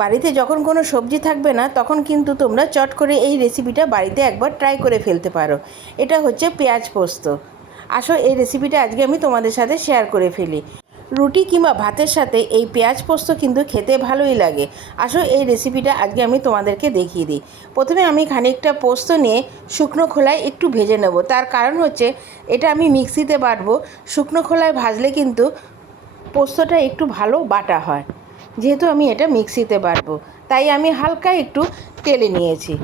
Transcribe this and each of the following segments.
বাড়িতে যখন কোনো সবজি থাকবে না তখন কিন্তু তোমরা চট করে এই রেসিপিটা বাড়িতে একবার ট্রাই করে ফেলতে পারো। এটা হচ্ছে পেঁয়াজ পোস্ত। আসো এই রেসিপিটা আজকে আমি তোমাদের সাথে শেয়ার করে ফেলি। রুটি কিংবা ভাতের সাথে এই পেঁয়াজ পোস্ত কিন্তু খেতে ভালোই লাগে। আসো এই রেসিপিটা আজকে আমি তোমাদেরকে দেখিয়ে দিই। প্রথমে আমি খানিকটা পোস্ত নিয়ে শুকনো খোলায় একটু ভেজে নেব। তার কারণ হচ্ছে এটা আমি মিক্সিতে বাটবো। শুকনো খোলায় ভাজলে কিন্তু পোস্তটা একটু ভালো বাটা হয়, যেহেতু আমি এটা মিক্সিতে বাটবো তাই আমি হালকা একটু তেলে নিয়েছি।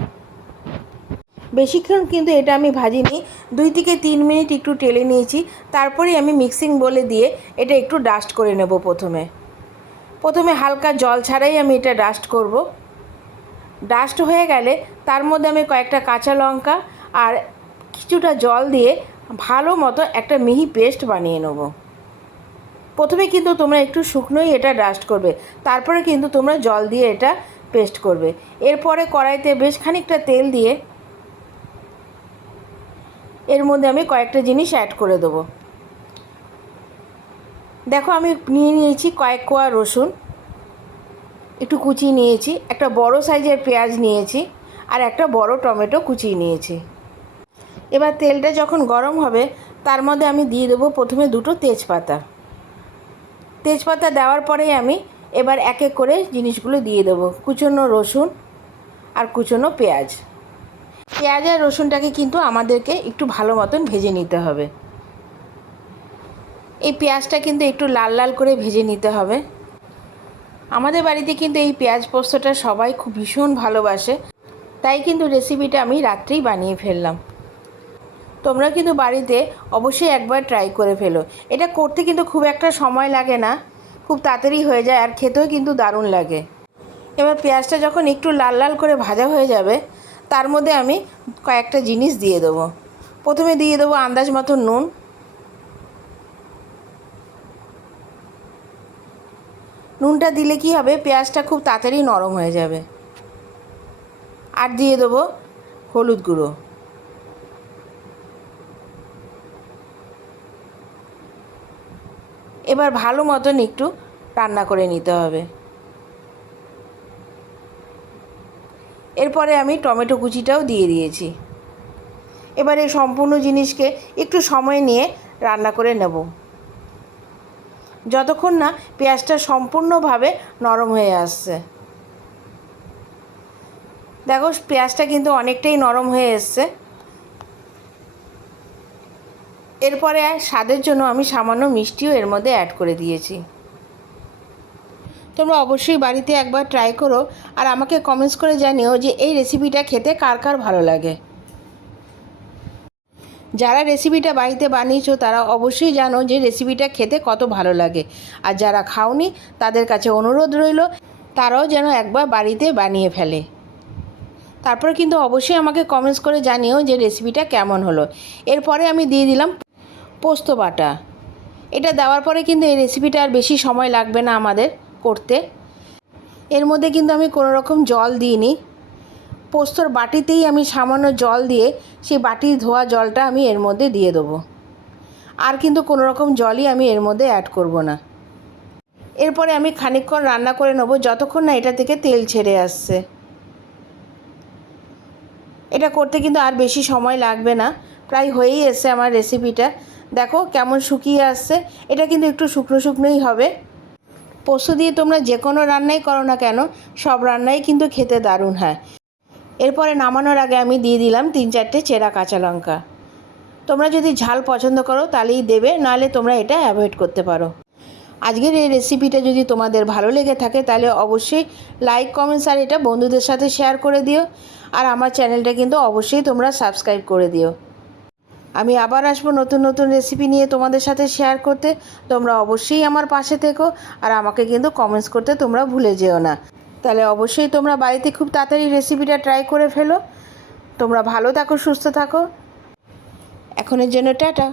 বেশিক্ষণ কিন্তু এটা আমি ভাজিনি, 2 থেকে 3 মিনিট একটু টেলে নিয়েছি। তারপরে আমি মিক্সিং বলে দিয়ে এটা একটু ডাস্ট করে নেব। প্রথমে হালকা জল ছাড়াই আমি এটা ডাস্ট করব। ডাস্ট হয়ে গেলে তার মধ্যে আমি কয়েকটা কাঁচা লঙ্কা আর কিছুটা জল দিয়ে ভালো মতো একটা মিহি পেস্ট বানিয়ে নেব। প্রথমে কিন্তু তোমরা একটু শুকনোই এটা ডাস্ট করবে, তারপরে কিন্তু তোমরা জল দিয়ে এটা পেস্ট করবে। এরপরে কড়াইতে বেশ খানিকটা তেল দিয়ে এর মধ্যে আমি কয়েকটা জিনিস অ্যাড করে দেবো। দেখো আমি নিয়েছি কয়েক কোয়া রসুন, একটু কুচিয়ে নিয়েছি, একটা বড় সাইজের পেঁয়াজ নিয়েছি, আর একটা বড় টমেটো কুচিয়ে নিয়েছি। এবার তেলটা যখন গরম হবে তার মধ্যে আমি দিয়ে দেবো প্রথমে 2টো তেজপাতা দেওয়ার পরেই আমি এবার এক এক করে জিনিসগুলো দিয়ে দেবো। কুচনো রসুন আর কুচনো পেঁয়াজ আর রসুনটাকে কিন্তু আমাদেরকে একটু ভালো মতন ভেজে নিতে হবে। এই পেঁয়াজটা কিন্তু একটু লাল লাল করে ভেজে নিতে হবে। আমাদের বাড়িতে কিন্তু এই পেঁয়াজ পোস্তটা সবাই খুব ভীষণ ভালোবাসে, তাই কিন্তু রেসিপিটা আমি রাত্রেই বানিয়ে ফেললাম। তোমরা কিন্তু বাড়িতে অবশ্যই একবার ট্রাই করে ফেলো। এটা করতে কিন্তু খুব একটা সময় লাগে না, খুব তাড়াতাড়ি হয়ে যায় আর খেতেও কিন্তু দারুণ লাগে। এবার পেঁয়াজটা যখন একটু লাল লাল করে ভাজা হয়ে যাবে তার মধ্যে আমি কয়েকটা জিনিস দিয়ে দেবো। প্রথমে দিয়ে দেবো আন্দাজ মতো নুন, নুনটা দিলে কি হবে, পেঁয়াজটা খুব তাড়াতাড়ি নরম হয়ে যাবে। আর দিয়ে দেবো হলুদ গুঁড়ো। এবার ভালো মতন একটু রান্না করে নিতে হবে। এরপরে আমি টমেটো কুচিটাও দিয়ে দিয়েছি। এবার এই সম্পূর্ণ জিনিসকে একটু সময় নিয়ে রান্না করে নেব, যতক্ষণ না পেঁয়াজটা সম্পূর্ণভাবে নরম হয়ে আসছে। দেখো পেঁয়াজটা কিন্তু অনেকটাই নরম হয়ে এসছে। এরপরে স্বাদের জন্য আমি সামান্য মিষ্টিও এর মধ্যে অ্যাড করে দিয়েছি। তোমরা অবশ্যই বাড়িতে একবার ট্রাই করো আর আমাকে কমেন্টস করে জানিও যে এই রেসিপিটা খেতে কার কার ভালো লাগে। যারা রেসিপিটা বাড়িতে বানিয়েছো তারা অবশ্যই জানো যে রেসিপিটা খেতে কত ভালো লাগে, আর যারা খাওনি তাদের কাছে অনুরোধ রইল তারাও যেন একবার বাড়িতে বানিয়ে ফেলে। তারপরে কিন্তু অবশ্যই আমাকে কমেন্টস করে জানিও যে রেসিপিটা কেমন হলো। এরপরে আমি দিয়ে দিলাম পোস্ত বাটা। এটা দেওয়ার পরে কিন্তু এই রেসিপিটা আর বেশি সময় লাগবে না আমাদের করতে। এর মধ্যে কিন্তু আমি কোনো রকম জল দিইনি, পোস্তর বাটিতেই আমি সামান্য জল দিয়ে সেই বাটির ধোয়া জলটা আমি এর মধ্যে দিয়ে দেবো। আর কিন্তু কোনো রকম জলই আমি এর মধ্যে অ্যাড করব না। এরপরে আমি খানিকক্ষণ রান্না করে নেব যতক্ষণ না এটা থেকে তেল ছেড়ে আসছে। এটা করতে কিন্তু আর বেশি সময় লাগবে না, প্রায় হয়েই এসছে আমার রেসিপিটা। দেখো কেমন শুকিয়ে আসছে। এটা কিন্তু একটু শুকনো শুকনোই হবে। পোস্ত দিয়ে তোমরা যে কোনো রান্নাই করো না কেন সব রান্নাই কিন্তু খেতে দারুণ হয়। এরপরে নামানোর আগে আমি দিয়ে দিলাম 3-4টে চেরা কাঁচা লঙ্কা। তোমরা যদি ঝাল পছন্দ করো তাহলেই দেবে, নাহলে তোমরা এটা অ্যাভয়েড করতে পারো। আজকের এই রেসিপিটা যদি তোমাদের ভালো লেগে থাকে তাহলে অবশ্যই লাইক, কমেন্টস আর এটা বন্ধুদের সাথে শেয়ার করে দিও। আর আমার চ্যানেলটা কিন্তু অবশ্যই তোমরা সাবস্ক্রাইব করে দিও। আমি আবার আসবো নতুন নতুন রেসিপি নিয়ে তোমাদের সাথে শেয়ার করতে। তোমরা অবশ্যই আমার পাশে থেকো আর আমাকে কিন্তু কমেন্টস করতে তোমরা ভুলে যেও না। তাহলে অবশ্যই তোমরা বাড়িতে খুব তাড়াতাড়ি রেসিপিটা ট্রাই করে ফেলো। তোমরা ভালো থাকো, সুস্থ থাকো। এখনের জন্য টাটা।